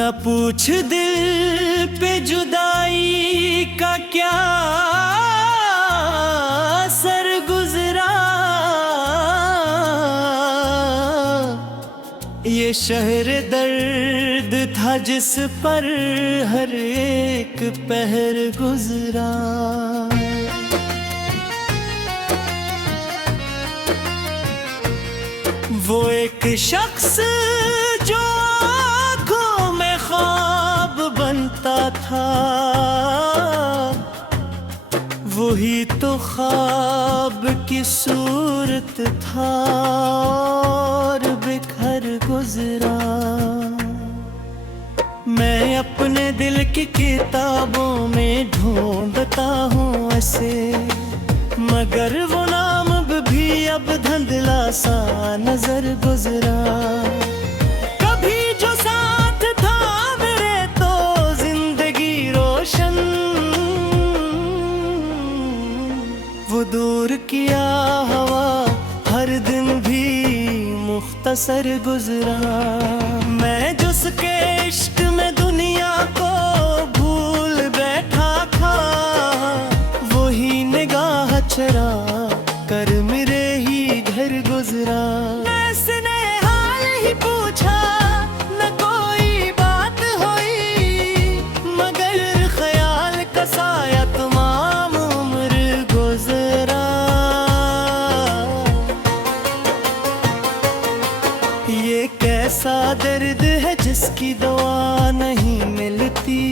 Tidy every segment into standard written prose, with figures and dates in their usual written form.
न पूछ दिल पे जुदाई का क्या असर गुजरा। ये शहर दर्द था जिस पर हर एक पहर गुजरा। वो एक शख्स जो आँखों में ख्वाब बनता था, वही तो ख्वाब की सूरत था और बिखर गुजरा। मैं अपने दिल की किताबों में ढूंढता हूँ ऐसे, मगर वो नाम भी अब धुंधला सा नजर गुजरा। कभी जो साथ था मेरे तो जिंदगी रोशन, वो दूर किया हवा हर दिन भी मुख्तसर गुजरा। मैं जिसके इश्क में दुनिया को भूल बैठा था, वही निगाह चरा कर मेरे ही घर गुजरा। इसने हाल ही पूछा न कोई बात हुई, मगर ख्याल का साया तमाम उम्र गुजरा। ये कैसा दर्द है जिसकी दवा नहीं मिलती,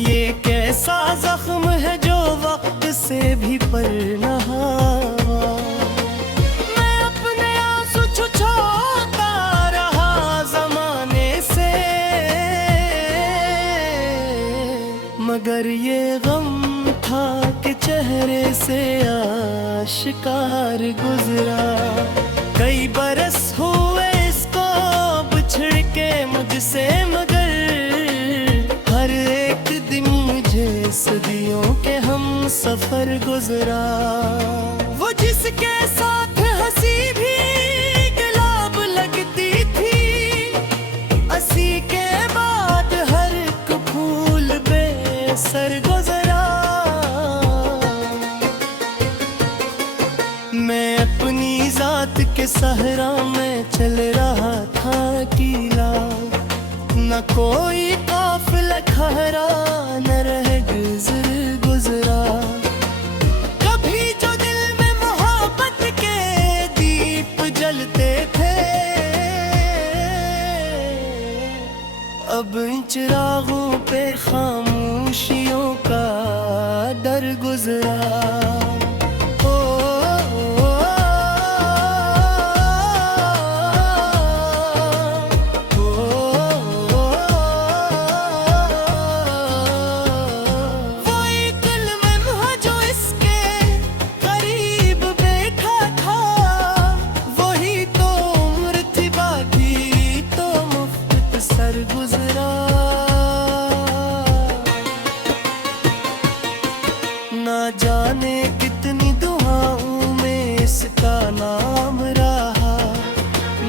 ये कैसा जख्म है जो वक्त से भी पर न हुआ। मैं अपने आंसू छुछोता रहा ज़माने से, मगर ये गम था कि चेहरे से आशिकार गुजरा। कई बरस हुए इसको बिछड़ के मुझसे, मगर हर एक दिन मुझे सदियों के हम सफर गुजरा। वो जिसके साथ हंसी भी गुलाब लगती थी, हंसी के बाद हर एक फूल बेसर गुजरा। मैं अपनी जात के सहरा में चल रहा था अकेला, न कोई काफिला खहरा न रह गुजर गुजरा। कभी जो दिल में मोहब्बत के दीप जलते थे, अब इन चिरागों पे खामोशियों का डर गुजरा। ना जाने कितनी दुआओं में इसका नाम रहा,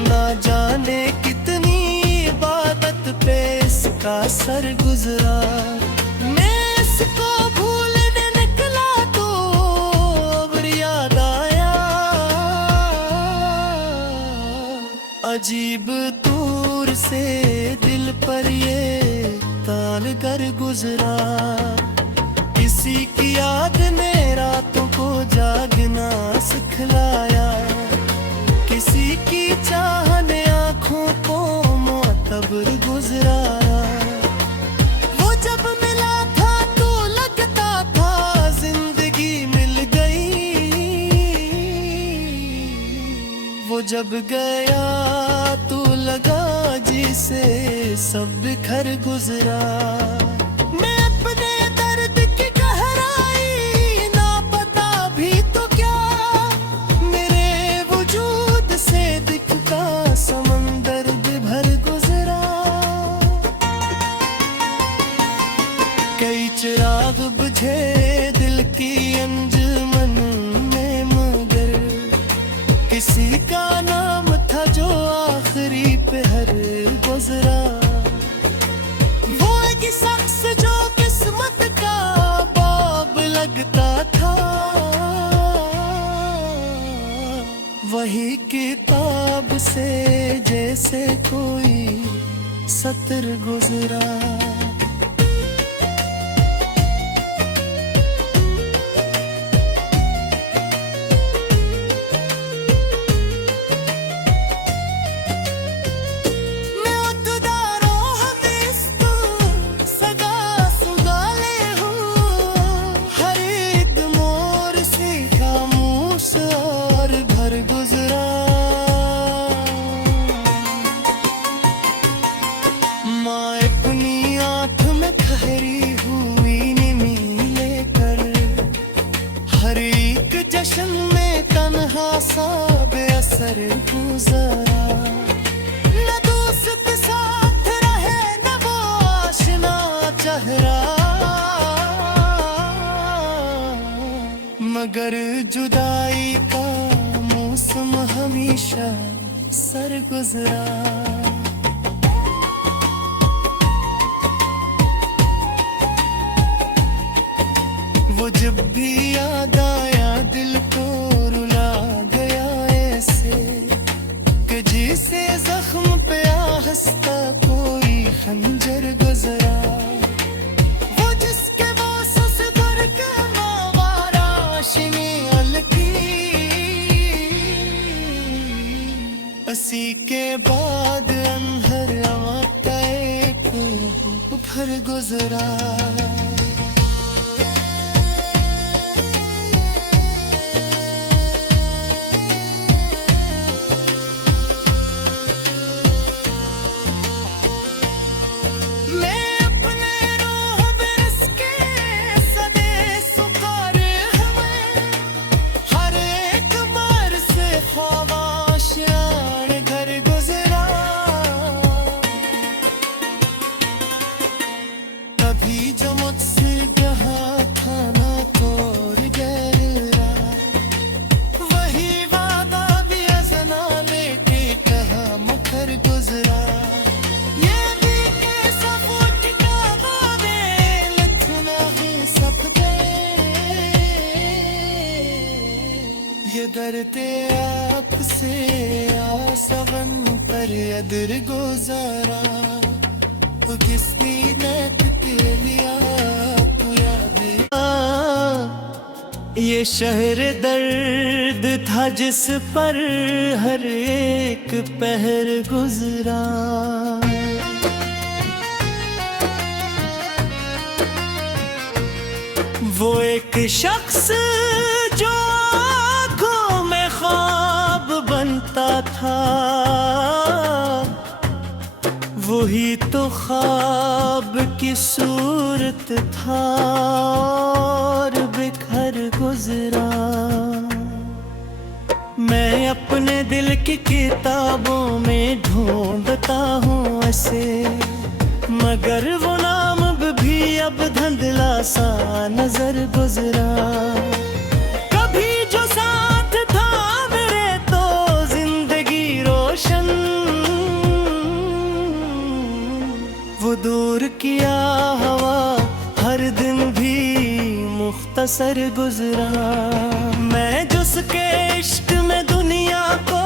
ना जाने कितनी इबादत पे इसका सर गुजरा। मैं इसको भूलने निकला तो अब याद आया, अजीब दूर से दिल पर ये ताल कर गुजरा। किसी की याद ने रातों को जागना सिखलाया, किसी की चाह ने आँखों को मुअत्तर गुजराया। वो जब मिला था तो लगता था जिंदगी मिल गई, वो जब गया तो लगा जिसे सब बिखर गुजरा। मैं अपने दर्द की गहराई ना पता भी तो क्या, मेरे वजूद से दिखता समंदर भी भर गुजरा। कई चिराग बुझे दिल की अंजुमन में, मगर किसी का नाम था जो आखिरी पे हर गुजरा। किताब से जैसे कोई सत्र गुजरा। जश्न में तन्हा सा बेअसर गुजरा, न दोस्त साथ रहे न वो आशना चेहरा, मगर जुदाई का मौसम हमेशा सर गुजरा। वो जब भी याद आया दिल को रुला गया ऐसे कि जिसे जख्म पे हंसता कोई खंजर गुजरा। वो जिसके वासस भर के मावारा शिनी अलकी, असी के बाद अंधर आवाता एक भर गुजरा। ये दर्दे आपसे आसवन पर अदर गुजारा, किसने नैत के लिया आपको यादें। ये शहर दर्द था जिस पर हर एक पहर गुजरा। वो एक शख्स जो बनता था, वही तो ख्वाब की सूरत था और बिखर गुजरा। मैं अपने दिल की किताबों में ढूंढता हूँ ऐसे, मगर वो नाम भी अब धुंधला सा नजर गुजरा। वो दूर किया हवा हर दिन भी मुख्तसर गुजरा। मैं जिसके इश्क में दुनिया को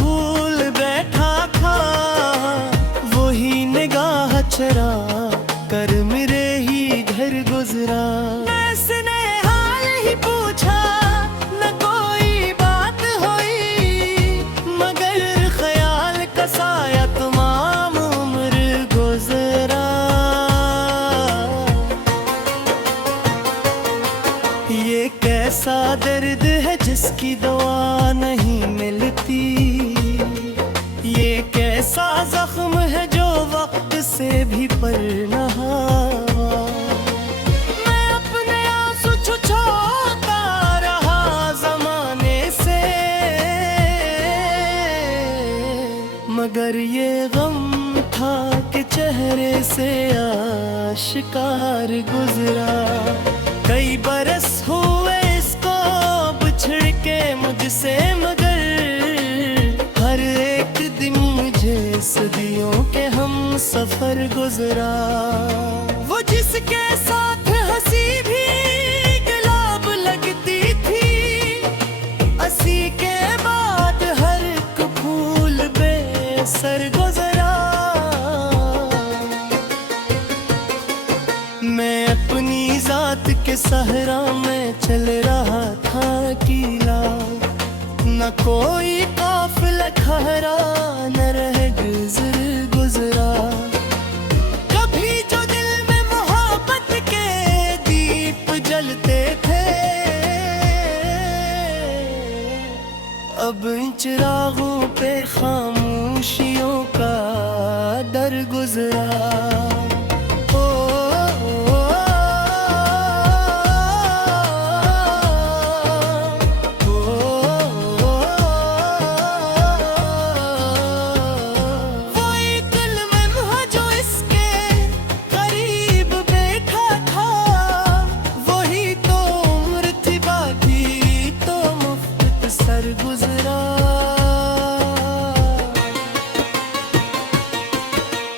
भूल बैठा था, वही निगाह चरा कर मेरे ही घर गुजरा। मैंने हाल ही पूछा न कोई बात हुई, मगर ख्याल का साया तमाम उम्र गुजरा। ये कैसा दर्द है जिसकी दवा नहीं मिलती, ये कैसा जख्म है जो वक्त से भी पर नहा। मैं अपने आंसू छुछोता रहा जमाने से, मगर ये गम था कि चेहरे से आशिकार गुजरा। कई बरस हुए इसको बिछड़ के मुझसे, मगर हर एक दिन मुझे सदियों के हम सफर गुजरा। वो जिसके साथ हंसी भी गुलाब लगती थी, हंसी के बाद हर सहरा में चल रहा था अकेला, न कोई काफिला खहरा, न रह गुजर गुजरा। कभी जो दिल में मोहब्बत के दीप जलते थे, अब इन चिरागों पे खामोशियों का दर गुजरा।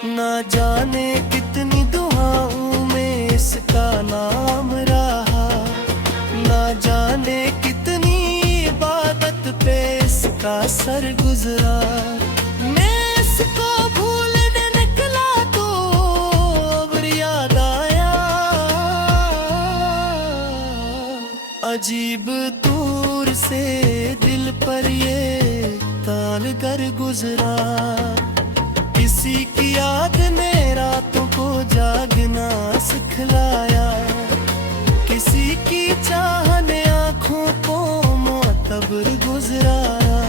ना जाने कितनी दुआओं में इसका नाम रहा, ना जाने कितनी इबादत पे इसका सर गुजरा। मैं इसको भूलने निकला तो अब याद आया, अजीब दूर से दिल पर ये ताल कर गुजरा। किसी की याद ने रातों को जागना सिखलाया, किसी की चाह ने आँखों को मोतबर गुजराया।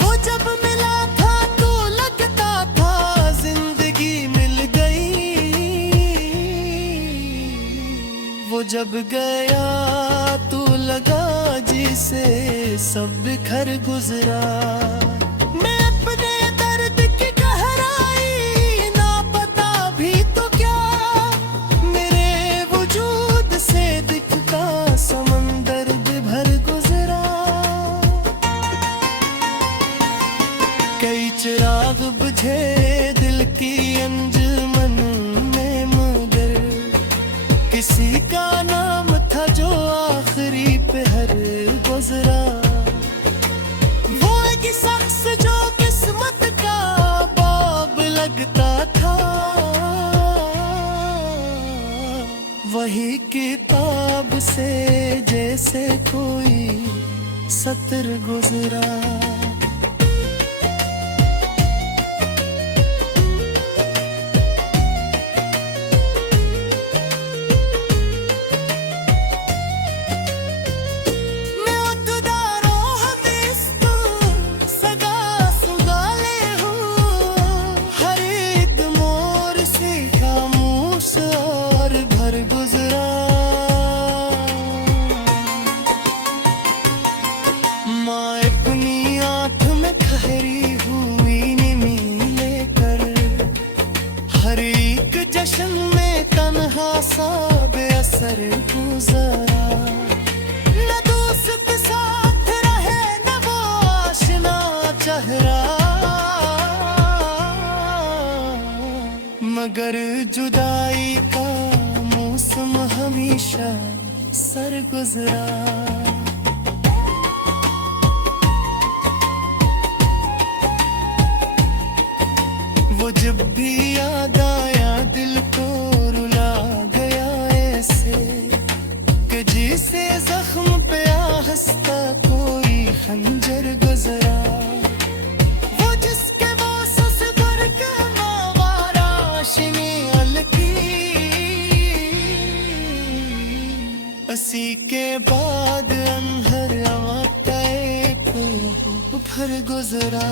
वो जब मिला था तो लगता था जिंदगी मिल गई, वो जब गया तो लगा जिसे सब बिखर गुजरा। मैं अपने दर्द की गहराई ना पता भी तो क्या, मेरे वजूद से दिखता समंदर भर गुजरा। कई चिराग बुझे दिल की अंजुमन में, मगर किसी का नाम था जो आखिरी पहर गुजरा। वो एक शख्स जो किस्मत का बाब लगता था, वही किताब से जैसे कोई सत्र गुजरा। जश्न में तन्हा सा बेअसर गुजरा, न दोस्त साथ रहे न वो आशना चेहरा, मगर जुदाई का मौसम हमेशा सर गुजरा। वो जब भी याद आया दिल को रुला गया ऐसे, कि जिसे जख्म पे हंसता कोई खंजर गुजरा। वो जिसके वासस भर के मावारा शिनी अलकी, असी के बाद अंधर आता एक भर गुजरा।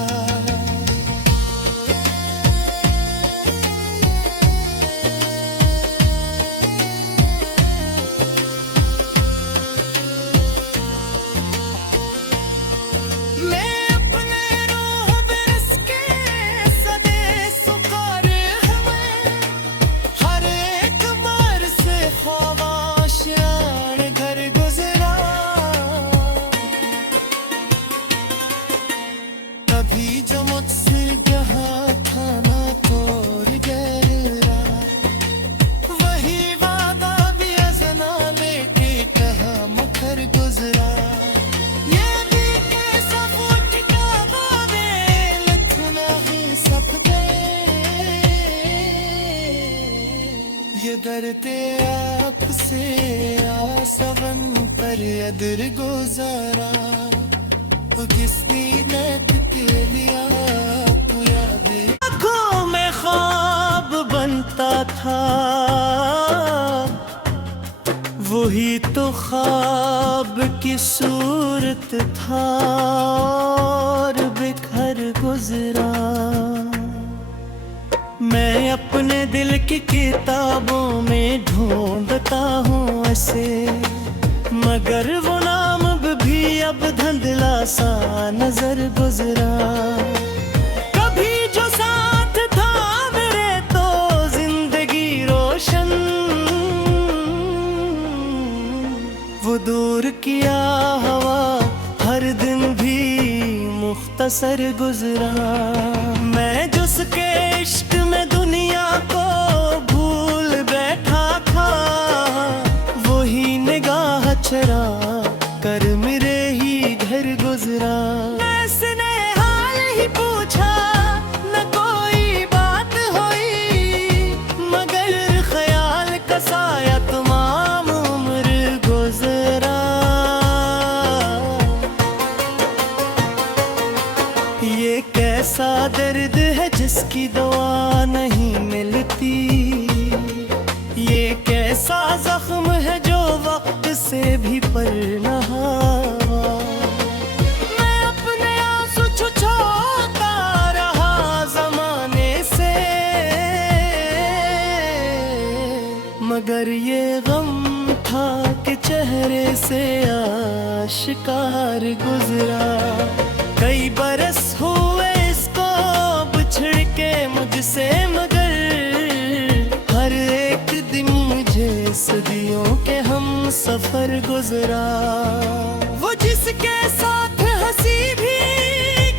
कभी जो मुझसे कदर गुजारा, किसने नेत के लिया तू यादें। आँखों में ख्वाब बनता था, वही तो ख्वाब की सूरत था और बिखर गुजरा। मैं अपने दिल की किताबों में ढूंढता हूँ ऐसे, मगर वो नाम भी अब धुंधला सा नजर गुजरा। कभी जो साथ था मेरे तो जिंदगी रोशन, वो दूर किया हवा हर दिन भी मुख्तसर गुजरा। मैं जिसके इश्क में दुनिया को भूल बैठा था, वही निगाह चरा कर मेरे ही घर गुजरा। उसने हाल ही पूछा न कोई बात हुई, मगर ख्याल का साया तमाम उम्र गुजरा। ये कैसा दर्द है जिसकी दवा नहीं मिलती, ये कैसा जख्म है जो वक्त से भी पर नहा। मैं अपने आंसू छुछोता रहा जमाने से, मगर ये गम था कि चेहरे से आशिकार गुजरा। कई बरस हुए इसको बिछड़ के मुझसे, मगर हर एक दिन मुझे सदियों के हम सफर गुजरा। वो जिसके साथ हंसी भी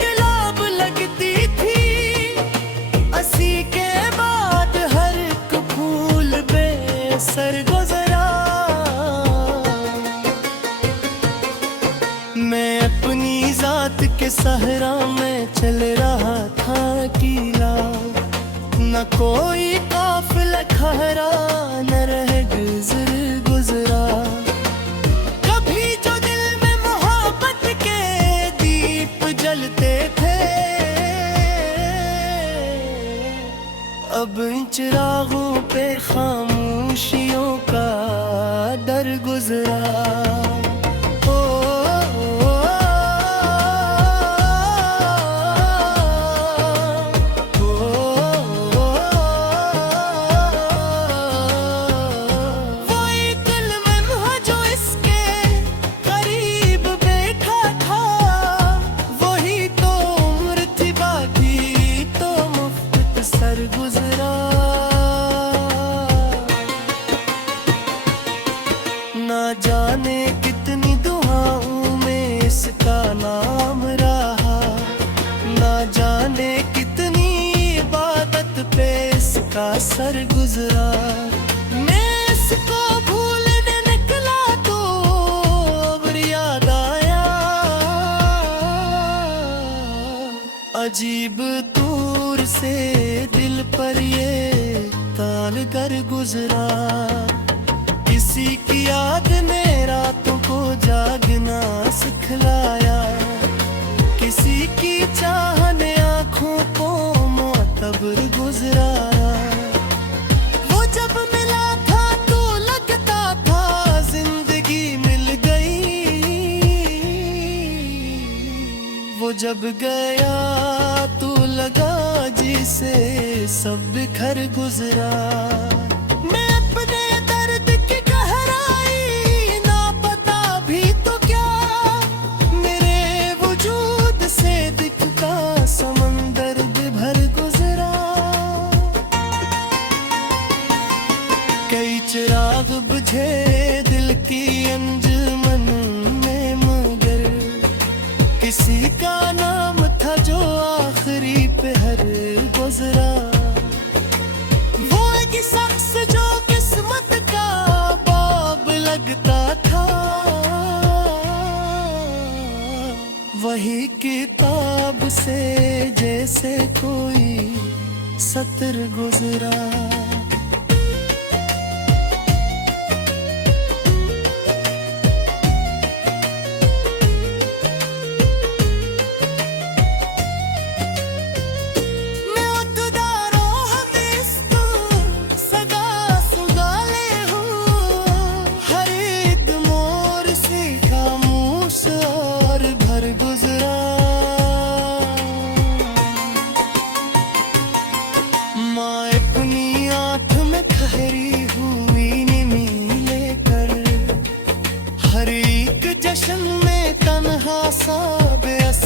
गुलाब लगती थी, हंसी के बाद हर एक फूल बेअसर गुजरा। मैं अपनी जात के सहरा में चल रहा था अकेला, न कोई काफिला खहरा न रह गुजर गुजरा। कभी जो दिल में मोहब्बत के दीप जलते थे, अब इन चिरागों पे खामोशियों का डर गुजरा। ना जाने कितनी दुआओं में इसका नाम रहा, ना जाने कितनी इबादत पे इसका सर गुजरा। मैं इसको भूलने निकला तो अब याद आया, अजीब दूर से दिल पर ये ताल कर गुजरा। किसी की याद ने रातों को जागना सिखलाया, किसी की चाह ने आँखों को मोतबर गुजरा। वो जब मिला था तो लगता था जिंदगी मिल गई, वो जब गया तो लगा जिसे सब बिखर गुजरा। मैं अपने दर्द की गहराई ना पता भी तो क्या, मेरे वजूद से दिखता समंदर भर गुजरा। कई चिराग बुझे दिल की अंजुमन में, मगर किसी का नाम था जो आखिरी पहर गुजरा। वो एक शख्स जो किस्मत का बाब लगता था, वही किताब से जैसे कोई सतर गुजरा।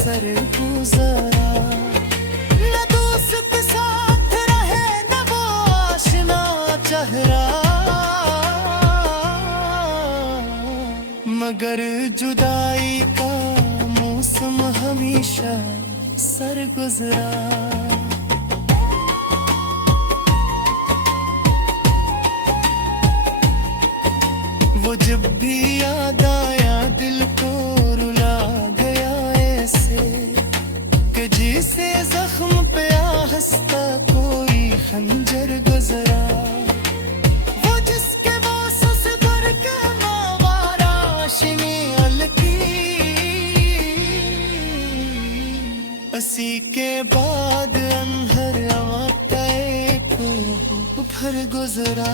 सर गुजरा। न दोस्त साथ रहे न वो आशना चेहरा, मगर जुदाई का मौसम हमेशा सर गुजरा। वो जब भी याद आया दिल को रुला गया ऐसे, कि जिसे जख्म पे हंसता कोई खंजर गुजरा। वो जिसके वासस भर के मावारा शिनी अलकी, असी के बाद अंधर वक्त को भर गुजरा।